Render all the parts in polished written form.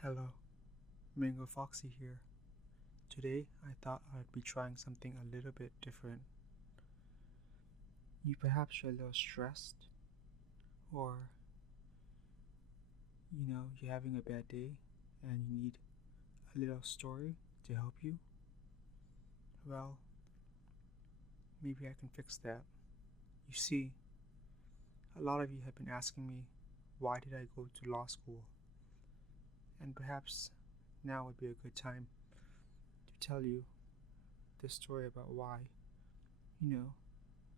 Hello, MangoFoxy here. Today I thought I'd be trying something a little bit different. You perhaps are a little stressed, or you're having a bad day and you need a little story to help you. Well, maybe I can fix that. You see, a lot of you have been asking me, why did I go to law school? And perhaps now would be a good time to tell you the story about why, you know,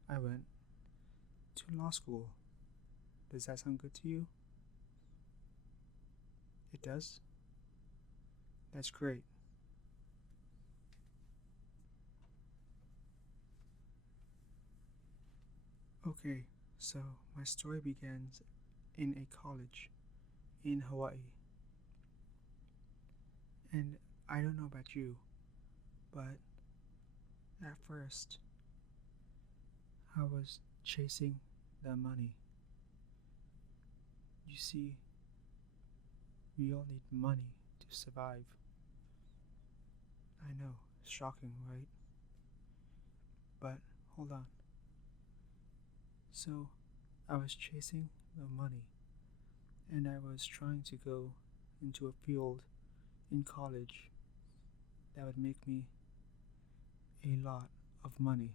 I went to law school. Does that sound good to you? It does? That's great. Okay, so my story begins in a college in Hawaii. And I don't know about you, but at first I was chasing the money. You see, we all need money to survive. I know, shocking, right? But hold on. So I was chasing the money and I was trying to go into a field in college that would make me a lot of money.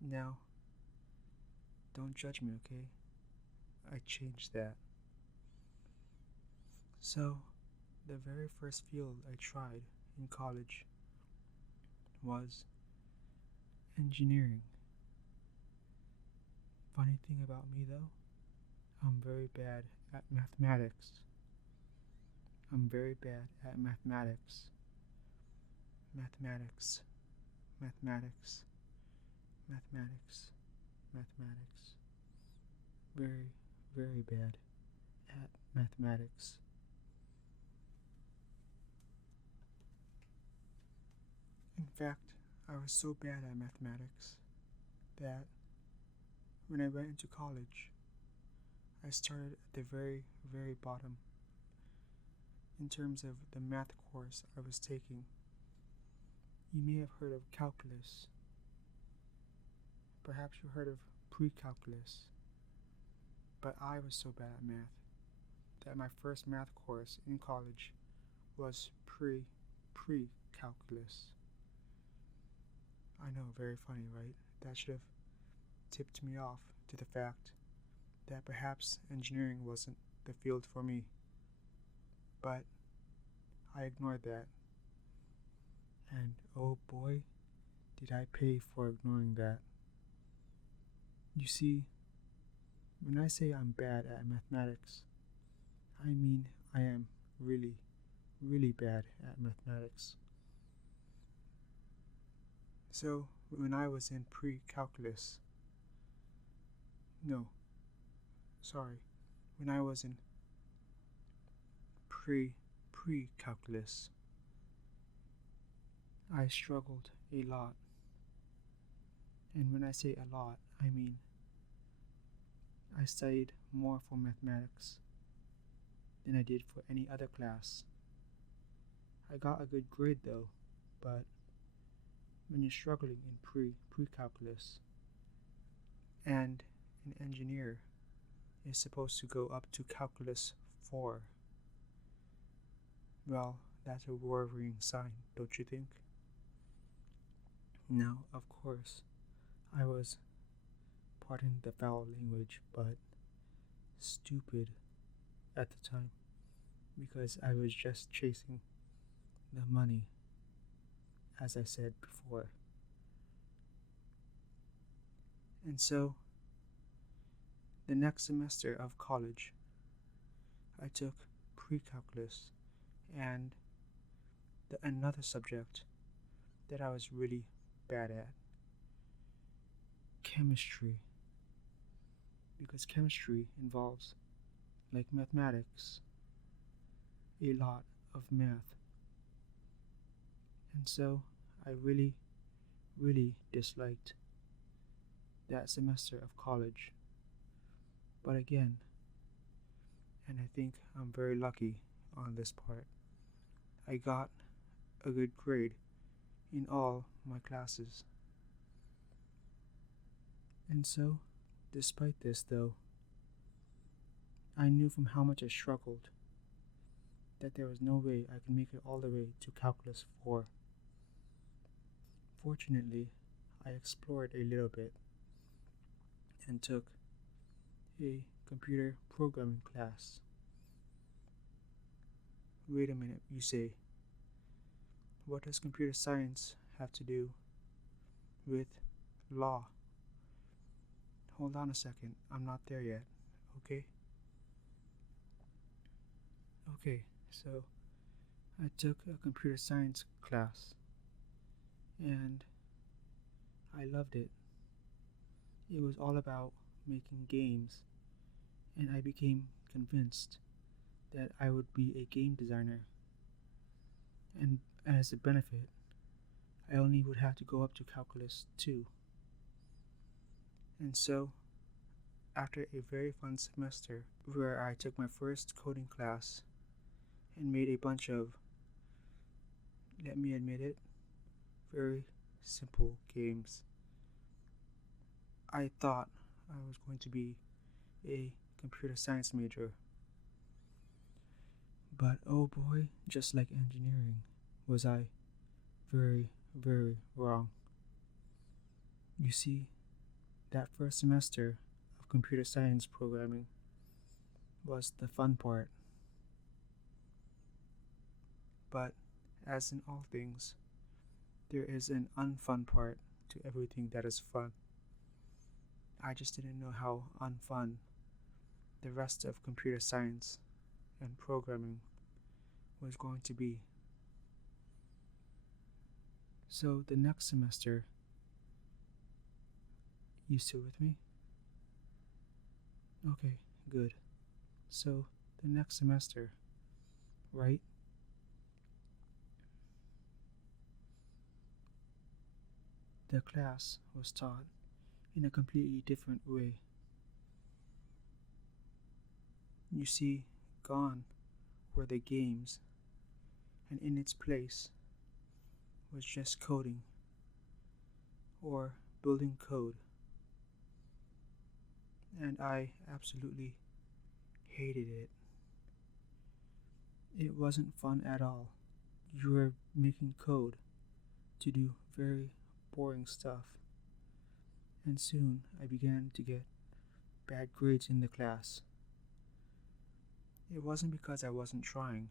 Now, don't judge me, okay? I changed that. So, the very first field I tried in college was engineering. Funny thing about me though, I'm very bad at mathematics. I'm very bad at mathematics. Mathematics. Mathematics. Mathematics. Mathematics. Very, very bad at mathematics. In fact, I was so bad at mathematics that when I went into college, I started at the very, very bottom in terms of the math course I was taking. You may have heard of calculus. Perhaps you heard of pre-calculus. But I was so bad at math that my first math course in college was pre-calculus. I know, very funny, right? That should have tipped me off to the fact that perhaps engineering wasn't the field for me. But I ignored that. And oh boy, did I pay for ignoring that. You see, when I say I'm bad at mathematics, I mean I am really, really bad at mathematics. So, when I was in pre-calculus, no, sorry, when I was in pre-calculus, I struggled a lot. And when I say a lot, I mean I studied more for mathematics than I did for any other class. I got a good grade though, but when you're struggling in pre-calculus and an engineer is supposed to go up to calculus 4, well, that's a worrying sign, don't you think? Now, of course, I was, pardon the foul language, but stupid at the time because I was just chasing the money, as I said before. And so, the next semester of college, I took pre-calculus and another subject that I was really bad at, chemistry. Because chemistry involves, like mathematics, a lot of math. And so I really, really disliked that semester of college. But again, and I think I'm very lucky on this part. I got a good grade in all my classes. And so, despite this though, I knew from how much I struggled that there was no way I could make it all the way to Calculus 4. Fortunately, I explored a little bit and took a computer programming class. Wait a minute, you say. What does computer science have to do with law? Hold on a second, I'm not there yet, okay? Okay, so I took a computer science class and I loved it. It was all about making games, and I became convinced that I would be a game designer. And as a benefit, I only would have to go up to Calculus 2. And so, after a very fun semester where I took my first coding class and made a bunch of, let me admit it, very simple games, I thought I was going to be a computer science major. But oh boy, just like engineering, was I very, very wrong. You see, that first semester of computer science programming was the fun part. But as in all things, there is an unfun part to everything that is fun. I just didn't know how unfun the rest of computer science and programming was going to be. So the next semester, you still with me? Okay, good. So the next semester, right? The class was taught in a completely different way. You see, gone were the games, and in its place was just coding or building code. And I absolutely hated it. It wasn't fun at all. You were making code to do very boring stuff. And soon I began to get bad grades in the class. It wasn't because I wasn't trying.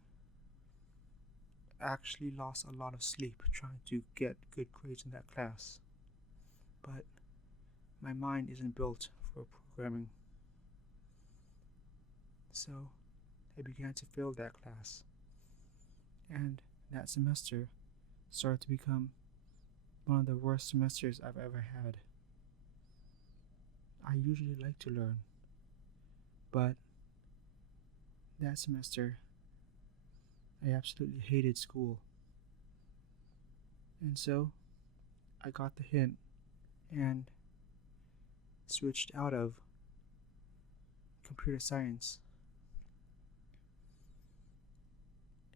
I actually lost a lot of sleep trying to get good grades in that class. But my mind isn't built for programming. So I began to fail that class. And that semester started to become one of the worst semesters I've ever had. I usually like to learn, but that semester I absolutely hated school. And so I got the hint and switched out of computer science.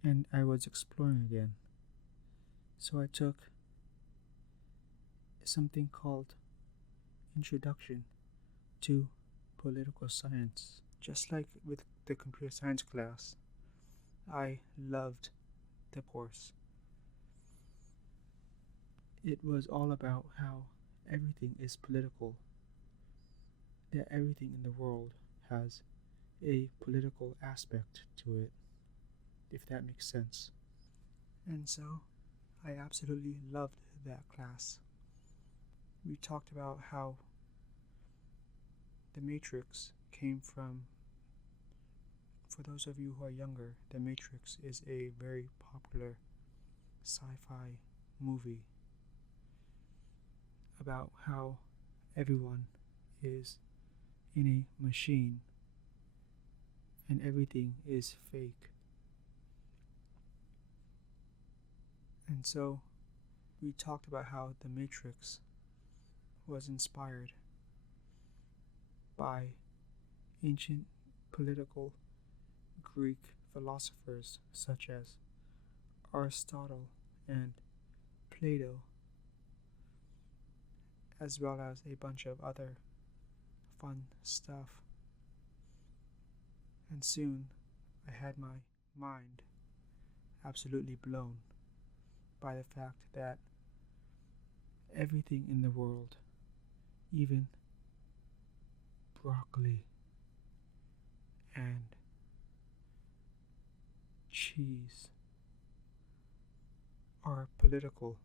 And I was exploring again. So I took something called Introduction to Political Science. Just like with the computer science class, I loved the course. It was all about how everything is political, that everything in the world has a political aspect to it, if that makes sense. And so, I absolutely loved that class. We talked about how the Matrix came from, for those of you who are younger, The Matrix is a very popular sci-fi movie about how everyone is in a machine and everything is fake. And so we talked about how The Matrix was inspired by ancient political Greek philosophers such as Aristotle and Plato, as well as a bunch of other fun stuff. And soon I had my mind absolutely blown by the fact that everything in the world, even broccoli and cheese, are political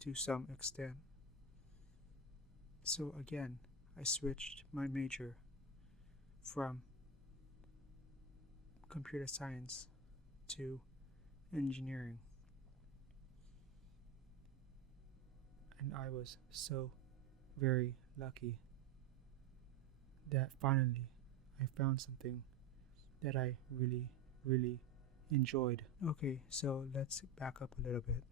to some extent. So again, I switched my major from computer science to engineering. And I was so very lucky that finally I found something that I really, really enjoyed. Okay, so let's back up a little bit.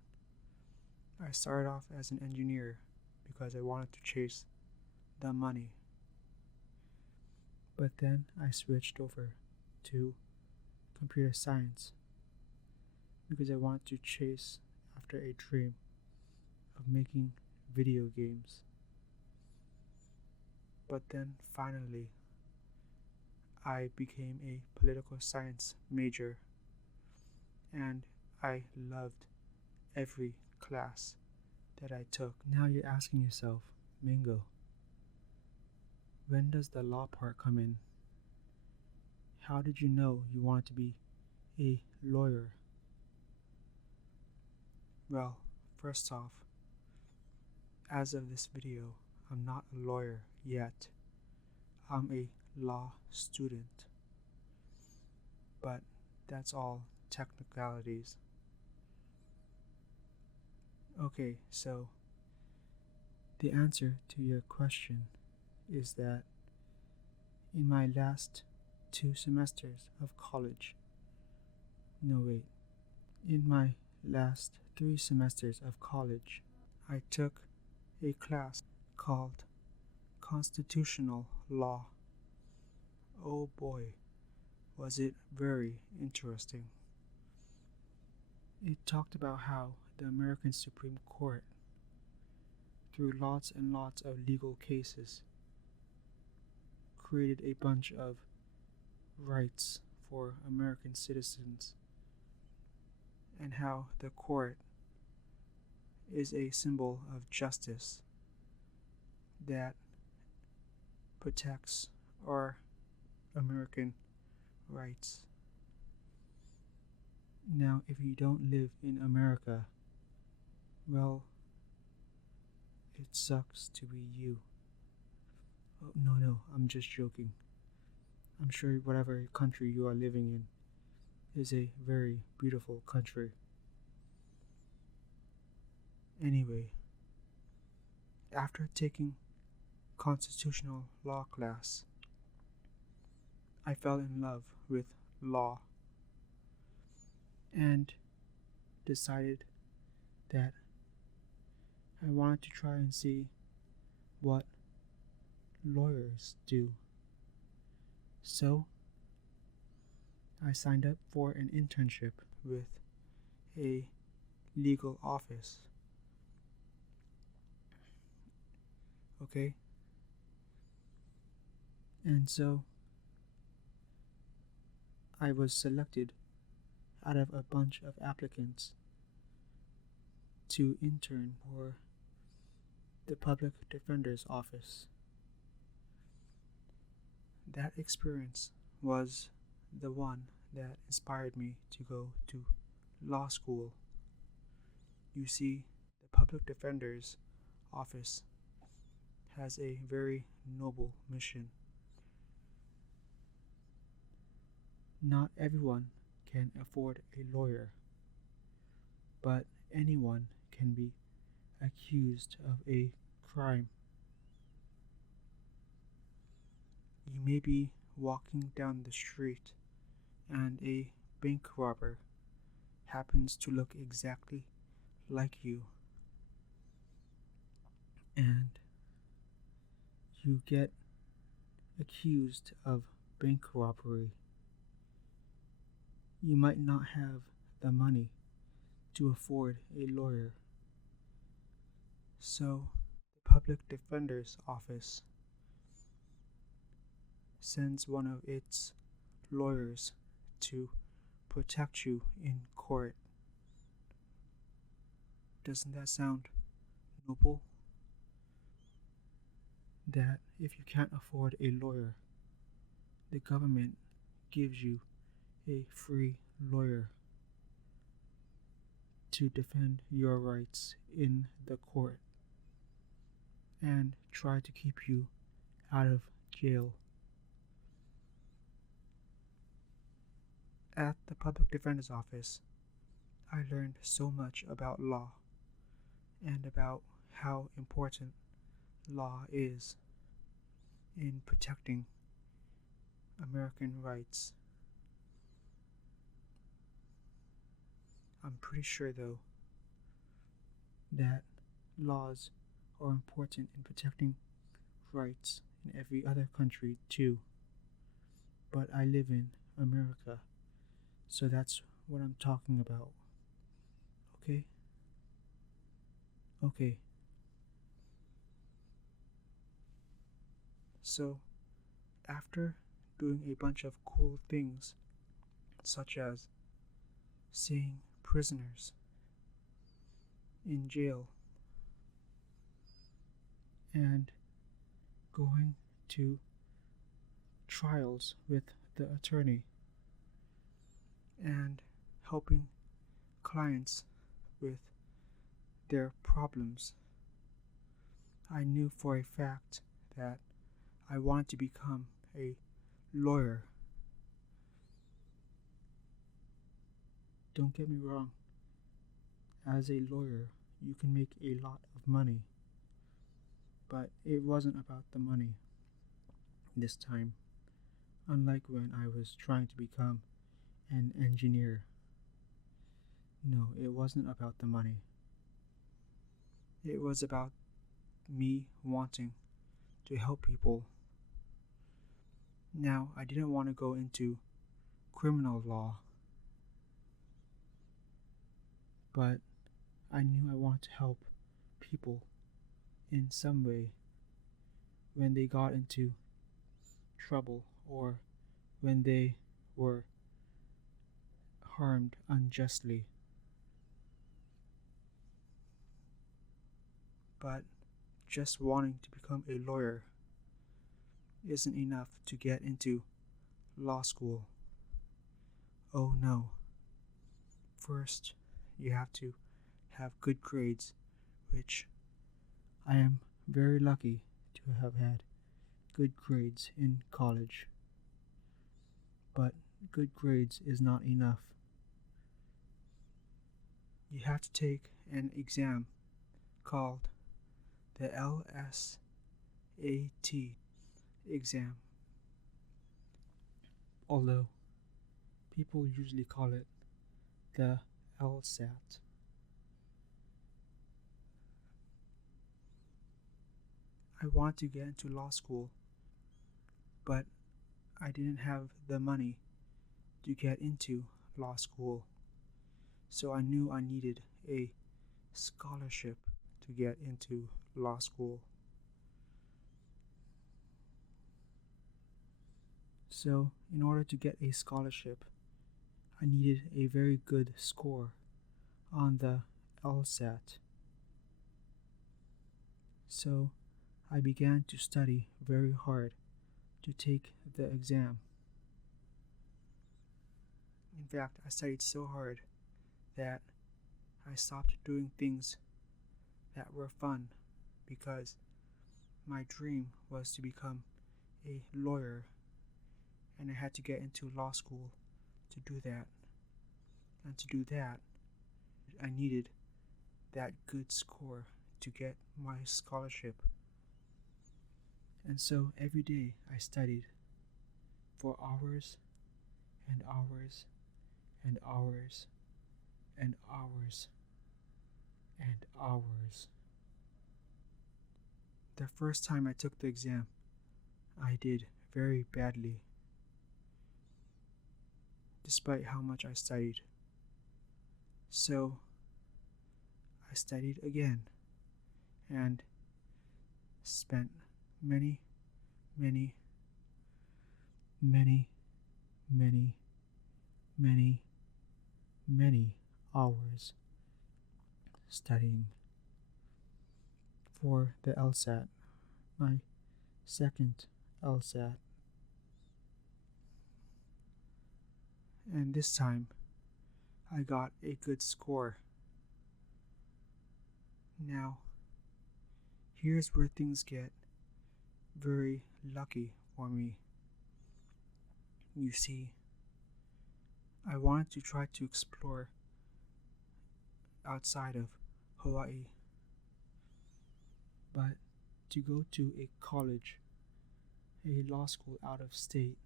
I started off as an engineer because I wanted to chase the money. But then I switched over to computer science because I wanted to chase after a dream of making video games. But then finally, I became a political science major and I loved every class that I took. Now you're asking yourself, Mango, when does the law part come in? How did you know you wanted to be a lawyer? Well, first off, as of this video, I'm not a lawyer yet. I'm a law student. But that's all technicalities. Okay, so the answer to your question is that in my last 2 semesters of college, in my last 3 semesters of college, I took a class called Constitutional Law. Oh boy, was it very interesting. It talked about how the American Supreme Court, through lots and lots of legal cases, created a bunch of rights for American citizens, and how the court is a symbol of justice that protects our American rights. Now, if you don't live in America, well, it sucks to be you. Oh, no, I'm just joking. I'm sure whatever country you are living in is a very beautiful country. Anyway, after taking constitutional law class, I fell in love with law and decided that I wanted to try and see what lawyers do. So I signed up for an internship with a legal office. Okay? And so I was selected out of a bunch of applicants to intern for the public defender's office. That experience was the one that inspired me to go to law school. You see, the public defender's office has a very noble mission. Not everyone can afford a lawyer, but anyone can be accused of a crime. You may be walking down the street and a bank robber happens to look exactly like you, and you get accused of bank robbery. you might not have the money to afford a lawyer. So, the public defender's office sends one of its lawyers to protect you in court. Doesn't that sound noble? That if you can't afford a lawyer, the government gives you a free lawyer to defend your rights in the court and try to keep you out of jail. At the public defender's office, I learned so much about law and about how important law is in protecting American rights. I'm pretty sure, though, that laws are important in protecting rights in every other country too. But I live in America, so that's what I'm talking about. Okay? Okay. So, after doing a bunch of cool things, such as seeing prisoners in jail and going to trials with the attorney and helping clients with their problems, I knew for a fact that I wanted to become a lawyer. Don't get me wrong, as a lawyer, you can make a lot of money, but it wasn't about the money this time, unlike when I was trying to become an engineer. No, it wasn't about the money. It was about me wanting to help people. Now, I didn't want to go into criminal law, but I knew I wanted to help people in some way when they got into trouble or when they were harmed unjustly. But just wanting to become a lawyer isn't enough to get into law school. Oh no. First, you have to have good grades, which I am very lucky to have had good grades in college. But good grades is not enough. You have to take an exam called the LSAT exam, although people usually call it the LSAT. I want to get into law school, but I didn't have the money to get into law school, so I knew I needed a scholarship to get into law school. So, in order to get a scholarship, I needed a very good score on the LSAT. So, I began to study very hard to take the exam. In fact, I studied so hard that I stopped doing things that were fun because my dream was to become a lawyer, and I had to get into law school to do that. And to do that, I needed that good score to get my scholarship. And so every day I studied for hours and hours and hours and hours and hours. The first time I took the exam, I did very badly. despite how much I studied. So I studied again and spent many, many, many, many, many, many hours studying for the LSAT, my second LSAT. And this time I got a good score. Now, here's where things get very lucky for me. You see, I wanted to try to explore outside of Hawaii, but to go to a college, a law school out of state,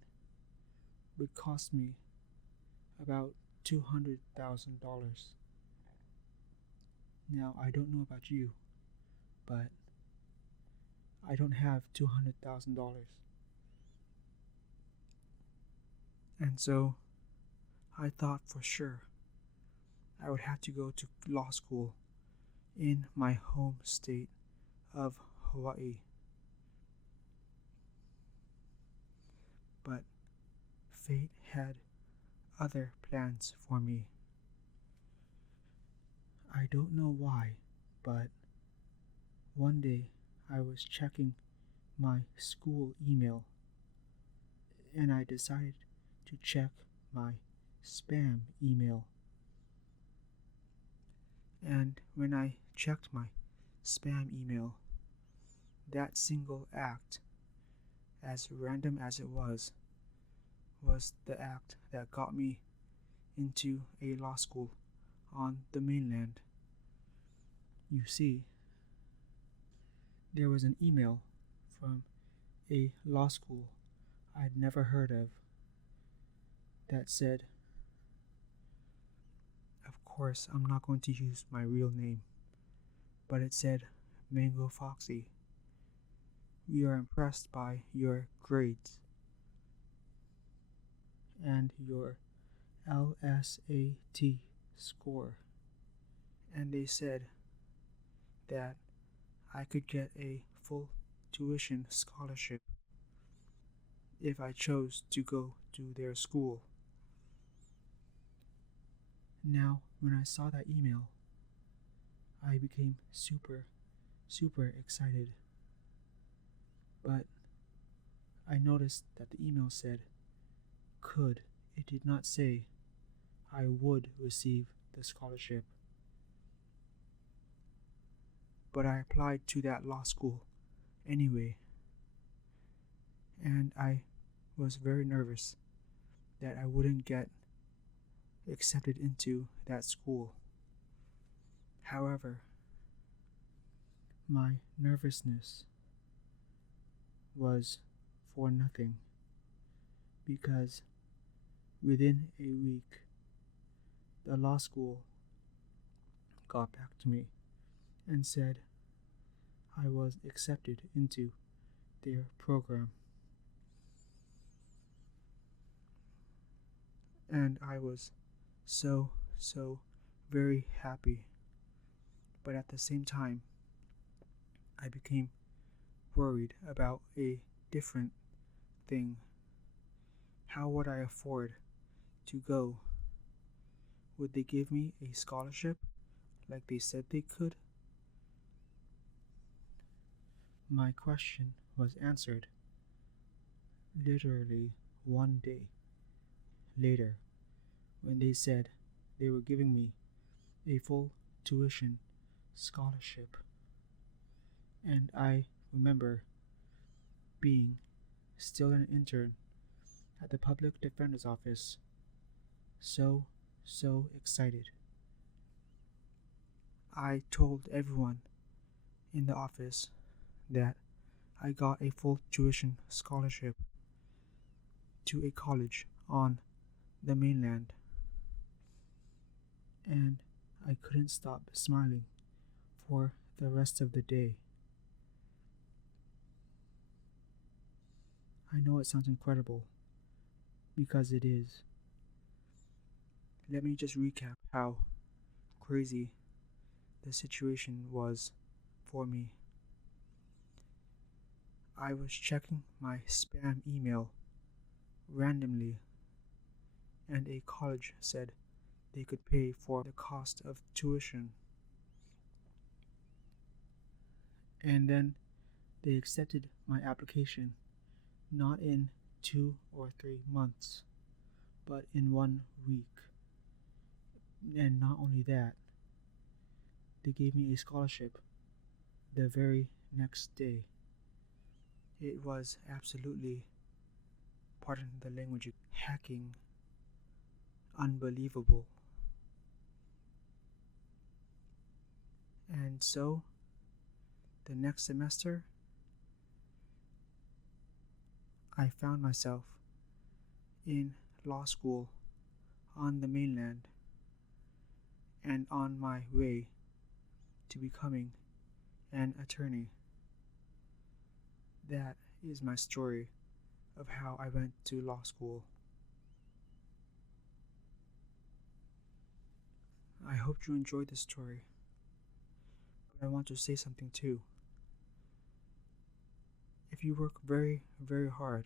would cost me about $200,000. Now, I don't know about you, but I don't have $200,000. And so I thought for sure I would have to go to law school in my home state of Hawaii. But fate had other plans for me. I don't know why, but one day I was checking my school email and I decided to check my spam email. And when I checked my spam email, that single act, as random as it was the act that got me into a law school on the mainland. You see, there was an email from a law school I'd never heard of that said, of course, I'm not going to use my real name, but it said, MangoFoxy, we are impressed by your grades and your LSAT score. And they said that I could get a full tuition scholarship if I chose to go to their school. Now, when I saw that email, I became super excited. But I noticed that the email said could. It did not say I would receive the scholarship. But I applied to that law school anyway, and I was very nervous that I wouldn't get accepted into that school. However, my nervousness was for nothing, because within a week, the law school got back to me and said I was accepted into their program. And I was so very happy. But at the same time, I became worried about a different thing. How would I afford to go? Would they give me a scholarship like they said they could? My question was answered literally one day later, when they said they were giving me a full tuition scholarship. And I remember being still an intern at the public defender's office, so excited. I told everyone in the office that I got a full tuition scholarship to a college on the mainland, and I couldn't stop smiling for the rest of the day. I know it sounds incredible, because it is, Let me just recap how crazy the situation was for me. I was checking my spam email randomly, and a college said they could pay for the cost of tuition. And then they accepted my application not in 2 or 3 months, but in 1 week. And not only that, they gave me a scholarship the very next day. It was absolutely, pardon the language, hacking, unbelievable. And so, the next semester, I found myself in law school on the mainland and on my way to becoming an attorney. That is my story of how I went to law school. I hope you enjoyed the story, but I want to say something too. If you work very, very hard,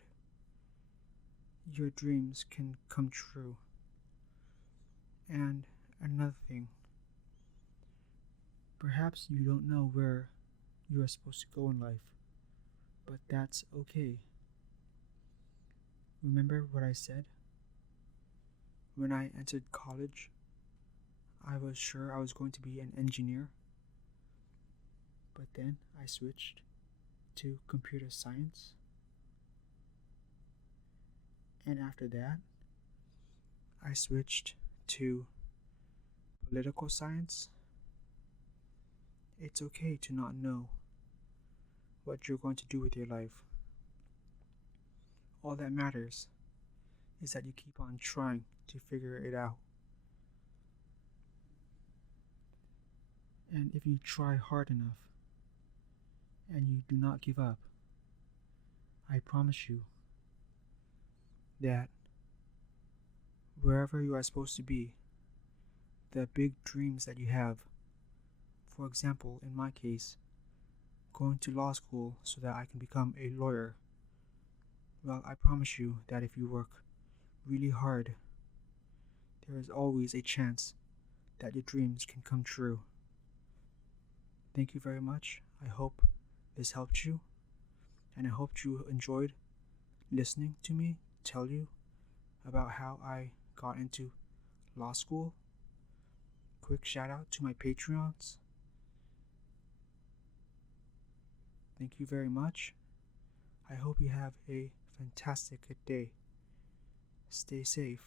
your dreams can come true. And another thing, perhaps you don't know where you are supposed to go in life, but that's okay. Remember what I said? When I entered college, I was sure I was going to be an engineer, but then I switched to computer science, and after that, I switched to political science. It's okay to not know what you're going to do with your life. All that matters is that you keep on trying to figure it out. And if you try hard enough and you do not give up, I promise you that wherever you are supposed to be, the big dreams that you have, for example, in my case, going to law school so that I can become a lawyer, well, I promise you that if you work really hard, there is always a chance that your dreams can come true. Thank you very much. I hope this helped you, and I hope you enjoyed listening to me tell you about how I got into law school. Quick shout out to my Patreons. Thank you very much. I hope you have a fantastic day. Stay safe.